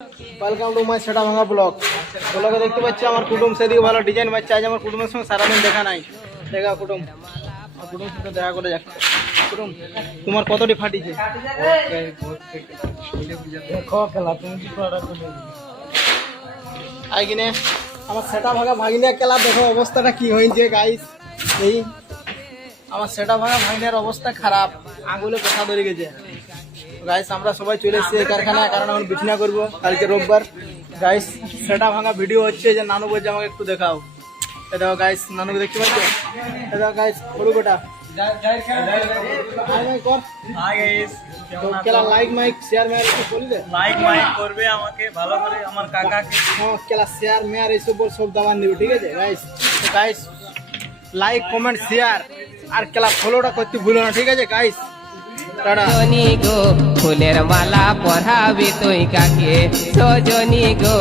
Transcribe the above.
Welcome to my সেটা ভাঙা blog. ব্লগে দেখতে পাচ্ছি আমার কুটুম সেদিকে ভালো ডিজাইন বাচ্চা। আজ আমার কুটুমের সঙ্গে সারাদিন দেখা নাই। দেখা কুটুম, কুটুম সাথে দেখা করে যাক। কুটুম, তোমার কতটি ফাটিছে? আই কিনে আমার সেটা ভাঙা ভাগিনা খেলা দেখো অবস্থাটা কি হয়েছে গাইস। এই আমার সেটা ভাঙা ভাগিনার অবস্থা খারাপ, আঙুলে কথা ধরে গেছে। গাইস আমরা সবাই চলে এসেছি এই কারখানায়, কারণ এখন বিছনা করবো কালকে রোববার। গাইস সেটা ভাঙা ভিডিও হচ্ছে যে নানু বলছে আমাকে একটু দেখাও। এ দেখো গাইস, নানুকে দেখতে পাচ্ছ? এ দেখো গাইস সরু গোটা লাইক মাইক শেয়ার মেয়ার একটু বললে লাইক মাইক করবে আমাকে ভালো করে, আমার কাকাকে কেলা শেয়ার মেয়ার এইসব সব দাবার নিবে, ঠিক আছে guys? Guys like comment share আর কেলা ফলোটা করতে ভুলো না, ঠিক আছে গাইস? সজনী গো ফুলের মালা পরাবি তুই কাকে সজনী গো।